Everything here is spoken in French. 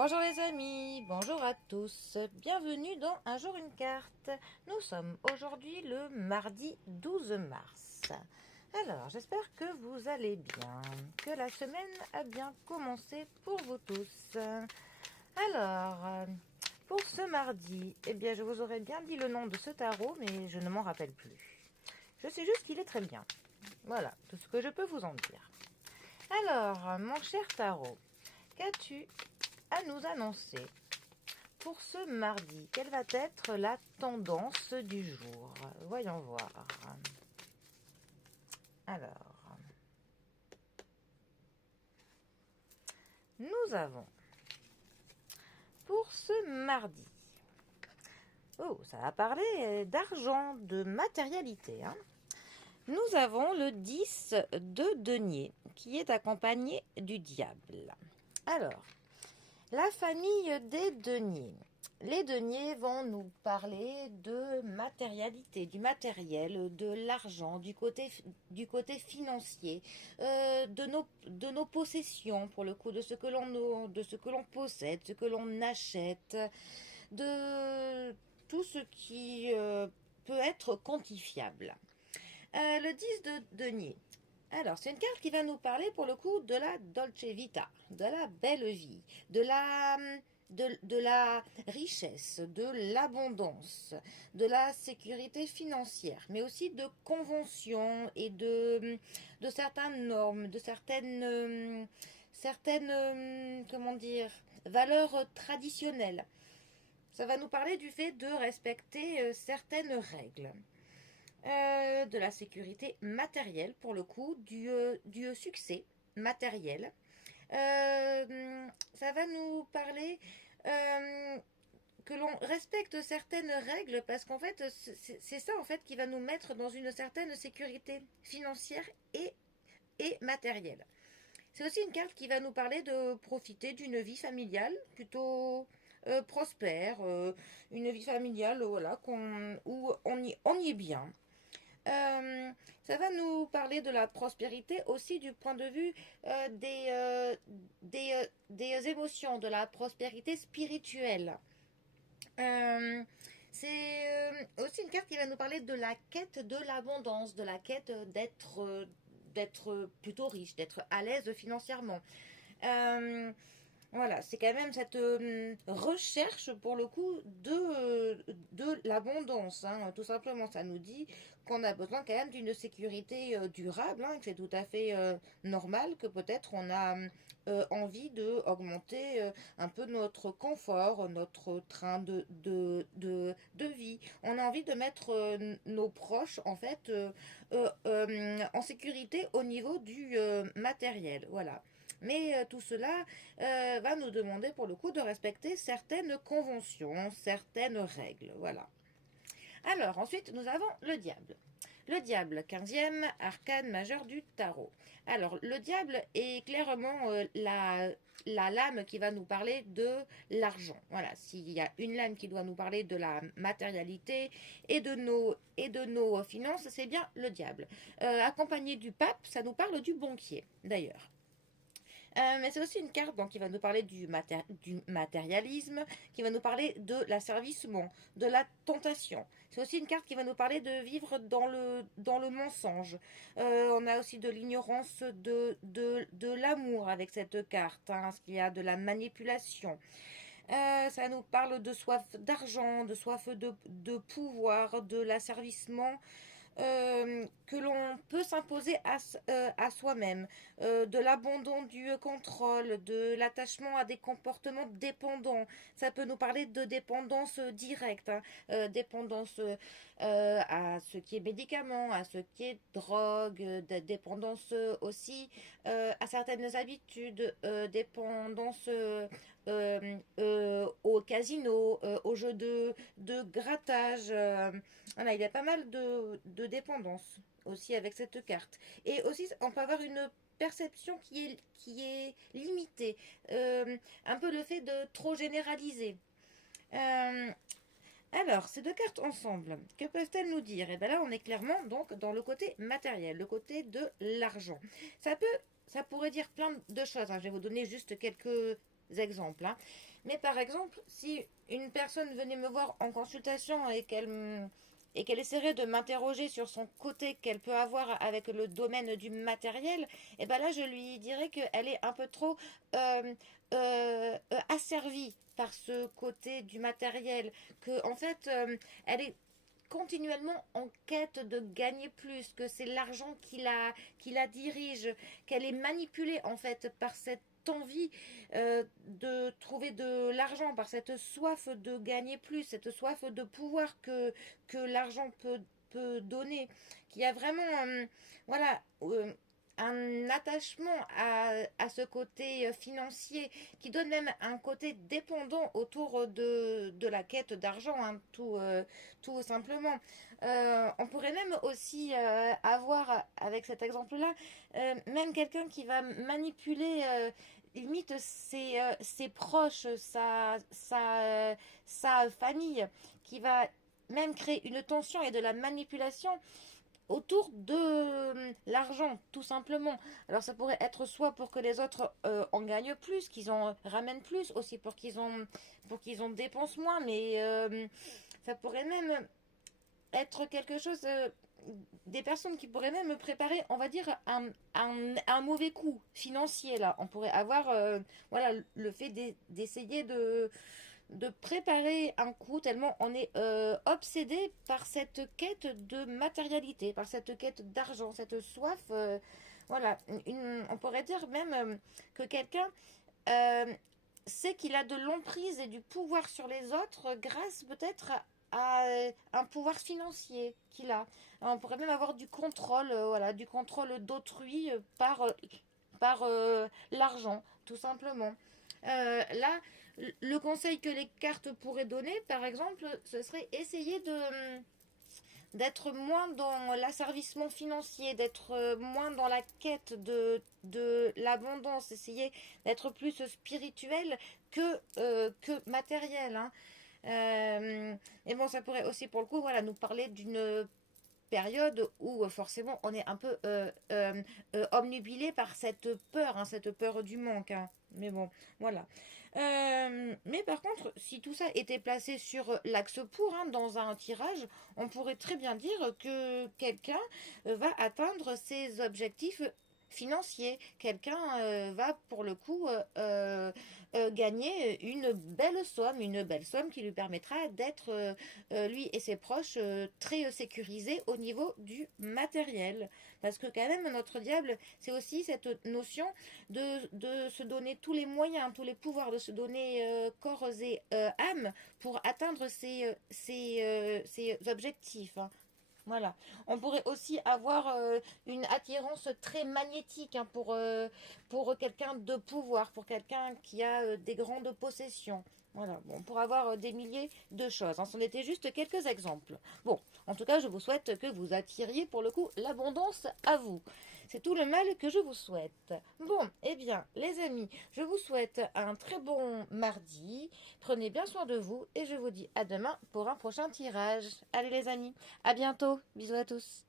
Bonjour les amis, bonjour à tous, bienvenue dans Un jour une carte. Nous sommes aujourd'hui le mardi 12 mars. Alors, j'espère que vous allez bien, que la semaine a bien commencé pour vous tous. Alors, pour ce mardi, eh bien je vous aurais bien dit le nom de ce tarot, mais je ne m'en rappelle plus. Je sais juste qu'il est très bien. Voilà, tout ce que je peux vous en dire. Alors, mon cher tarot, qu'as-tu à nous annoncer pour ce mardi? Quelle va être la tendance du jour? Voyons voir. Alors, nous avons pour ce mardi, oh, ça va parler d'argent, de matérialité, hein. Nous avons le 10 de denier qui est accompagné du diable. Alors, la famille des deniers. Les deniers vont nous parler de matérialité, du matériel, de l'argent, du côté financier, de nos possessions, pour le coup, de ce que l'on possède, ce que l'on achète, de tout ce qui peut être quantifiable. Le 10 de denier. Alors, c'est une carte qui va nous parler pour le coup de la Dolce Vita, de la belle vie, de la richesse, de l'abondance, de la sécurité financière, mais aussi de conventions et de certaines normes, de certaines comment dire, valeurs traditionnelles. Ça va nous parler du fait de respecter certaines règles. De la sécurité matérielle pour le coup, du succès matériel. Ça va nous parler que l'on respecte certaines règles parce qu'en fait c'est ça en fait qui va nous mettre dans une certaine sécurité financière et matérielle. C'est aussi une carte qui va nous parler de profiter d'une vie familiale plutôt prospère, une vie familiale voilà, où on y est bien. Ça va nous parler de la prospérité aussi du point de vue des émotions, de la prospérité spirituelle. Euh, c'est aussi une carte qui va nous parler de la quête de l'abondance, de la quête d'être plutôt riche, d'être à l'aise financièrement. Euh, voilà, c'est quand même cette recherche pour le coup de l'abondance, hein. Tout simplement, ça nous dit qu'on a besoin quand même d'une sécurité durable, hein, que c'est tout à fait normal, que peut-être on a envie de augmenter un peu notre confort, notre train de vie. On a envie de mettre nos proches en fait en sécurité au niveau du matériel. Voilà. Mais tout cela va nous demander pour le coup de respecter certaines conventions, certaines règles. Voilà. Alors ensuite nous avons le diable. Le diable, 15e arcane majeur du tarot. Alors le diable est clairement la lame qui va nous parler de l'argent. Voilà, s'il y a une lame qui doit nous parler de la matérialité et de nos finances, c'est bien le diable. Accompagné du pape, ça nous parle du banquier d'ailleurs. Mais c'est aussi une carte donc, qui va nous parler du matérialisme, qui va nous parler de l'asservissement, de la tentation. C'est aussi une carte qui va nous parler de vivre dans le mensonge. On a aussi de l'ignorance de l'amour avec cette carte, hein, parce qu'il y a de la manipulation. Ça nous parle de soif d'argent, de soif de pouvoir, de l'asservissement que l'on peut s'imposer à soi-même, de l'abandon du contrôle, de l'attachement à des comportements dépendants. Ça peut nous parler de dépendance directe, hein, dépendance à ce qui est médicaments, à ce qui est drogue, de dépendance aussi à certaines habitudes, dépendance au casino, aux jeux de grattage. Voilà, il y a pas mal de dépendance aussi avec cette carte. Et aussi, on peut avoir une perception qui est limitée. Un peu le fait de trop généraliser. Euh, alors, ces deux cartes ensemble, que peuvent-elles nous dire? Et bien là, on est clairement donc dans le côté matériel, le côté de l'argent. Ça pourrait dire plein de choses, hein. Je vais vous donner juste exemples, hein. Mais par exemple, si une personne venait me voir en consultation et qu'elle essaierait de m'interroger sur son côté qu'elle peut avoir avec le domaine du matériel, et ben là je lui dirais qu'elle est un peu trop asservie par ce côté du matériel, que en fait elle est continuellement en quête de gagner plus, que c'est l'argent qui la dirige, qu'elle est manipulée en fait par cette envie de trouver de l'argent, par cette soif de gagner plus, cette soif de pouvoir que l'argent peut donner, qui a vraiment voilà, un attachement à ce côté financier, qui donne même un côté dépendant autour de la quête d'argent, hein, tout simplement. On pourrait même aussi avoir, avec cet exemple-là, même quelqu'un qui va manipuler limite ses proches, sa famille, qui va même créer une tension et de la manipulation autour de l'argent, tout simplement. Alors ça pourrait être soit pour que les autres en gagnent plus, qu'ils en ramènent plus, aussi pour qu'ils en dépensent moins, mais ça pourrait même être quelque chose, des personnes qui pourraient même préparer, on va dire, un mauvais coup financier, là. On pourrait avoir, voilà, le fait d'essayer de préparer un coup, tellement on est obsédé par cette quête de matérialité, par cette quête d'argent, cette soif. Voilà, on pourrait dire même que quelqu'un euh, sait qu'il a de l'emprise et du pouvoir sur les autres grâce peut-être à un pouvoir financier qu'il a. On pourrait même avoir du contrôle, voilà, du contrôle d'autrui par l'argent, tout simplement. Là, le conseil que les cartes pourraient donner, par exemple, ce serait essayer d'être moins dans l'asservissement financier, d'être moins dans la quête de l'abondance, essayer d'être plus spirituel que matériel, hein. Et bon, ça pourrait aussi, pour le coup, voilà, nous parler d'une période où forcément on est un peu omnubilé par cette peur, hein, cette peur du manque, hein. Mais bon, voilà. Mais par contre, si tout ça était placé sur l'axe pour, hein, dans un tirage, on pourrait très bien dire que quelqu'un va atteindre ses objectifs financiers. Quelqu'un va pour le coup gagner une belle somme qui lui permettra d'être lui et ses proches très sécurisés au niveau du matériel. Parce que quand même notre diable, c'est aussi cette notion de se donner tous les moyens, tous les pouvoirs, de se donner corps et âme pour atteindre ses objectifs, hein. Voilà. On pourrait aussi avoir une attirance très magnétique, hein, pour quelqu'un de pouvoir, pour quelqu'un qui a des grandes possessions. Voilà, bon, pour avoir des milliers de choses, hein. Ce n'était juste quelques exemples. Bon, en tout cas, je vous souhaite que vous attiriez pour le coup l'abondance à vous. C'est tout le mal que je vous souhaite. Bon, eh bien, les amis, je vous souhaite un très bon mardi. Prenez bien soin de vous et je vous dis à demain pour un prochain tirage. Allez les amis, à bientôt. Bisous à tous.